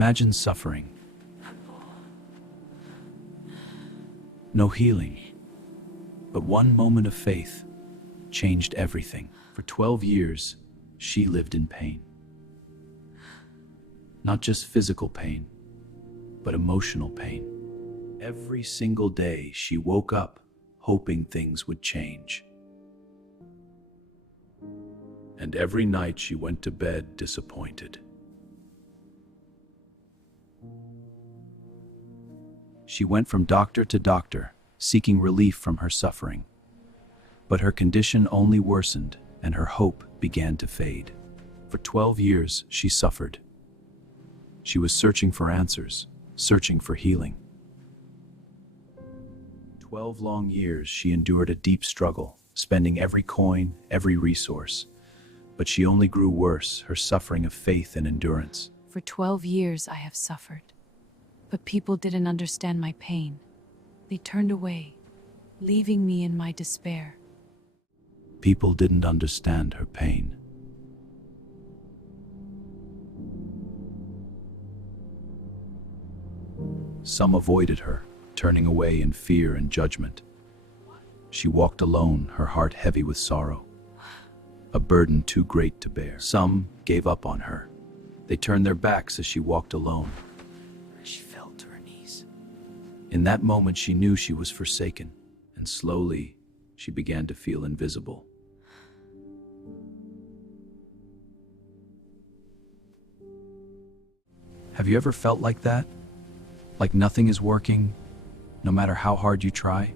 Imagine suffering. No healing. But one moment of faith changed everything. For 12 years, she lived in pain. Not just physical pain, but emotional pain. Every single day, she woke up hoping things would change. And every night she went to bed disappointed. She went from doctor to doctor, seeking relief from her suffering. But her condition only worsened, and her hope began to fade. For 12 years, she suffered. She was searching for answers, searching for healing. 12 long years, she endured a deep struggle, spending every coin, every resource. But she only grew worse, her suffering of faith and endurance. For 12 years I have suffered. But people didn't understand my pain. They turned away, leaving me in my despair. People didn't understand her pain. Some avoided her, turning away in fear and judgment. She walked alone, her heart heavy with sorrow, a burden too great to bear. Some gave up on her. They turned their backs as she walked alone. She fell to her knees. In that moment, she knew she was forsaken, and slowly, she began to feel invisible. Have you ever felt like that? Like nothing is working, no matter how hard you try?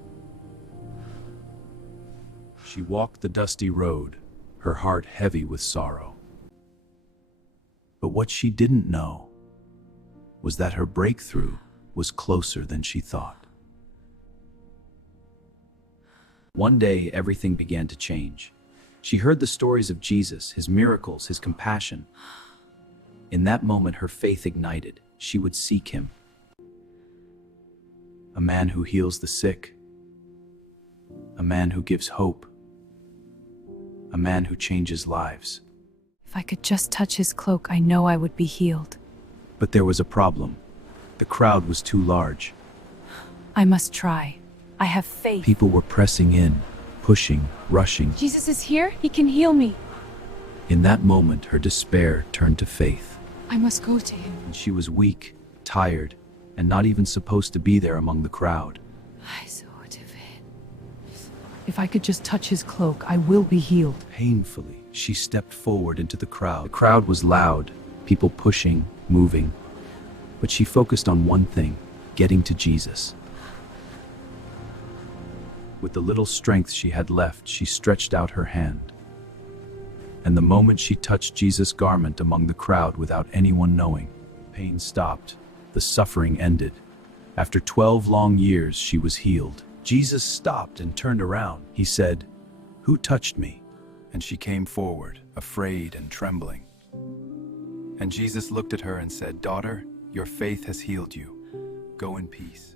She walked the dusty road, her heart heavy with sorrow. But what she didn't know was that her breakthrough was closer than she thought. One day, everything began to change. She heard the stories of Jesus, his miracles, his compassion. In that moment, her faith ignited. She would seek him. A man who heals the sick. A man who gives hope. A man who changes lives. If I could just touch his cloak, I know I would be healed. But there was a problem. The crowd was too large. I must try. I have faith. People were pressing in, pushing, rushing. Jesus is here. He can heal me. In that moment, her despair turned to faith. I must go to him. And she was weak, tired, and not even supposed to be there among the crowd. If I could just touch his cloak, I will be healed. Painfully, she stepped forward into the crowd. The crowd was loud, people pushing, moving. But she focused on one thing, getting to Jesus. With the little strength she had left, she stretched out her hand. And the moment she touched Jesus' garment among the crowd without anyone knowing, pain stopped, the suffering ended. After 12 long years, she was healed. Jesus stopped and turned around. He said, "Who touched me?" And she came forward, afraid and trembling. And Jesus looked at her and said, "Daughter, your faith has healed you. Go in peace."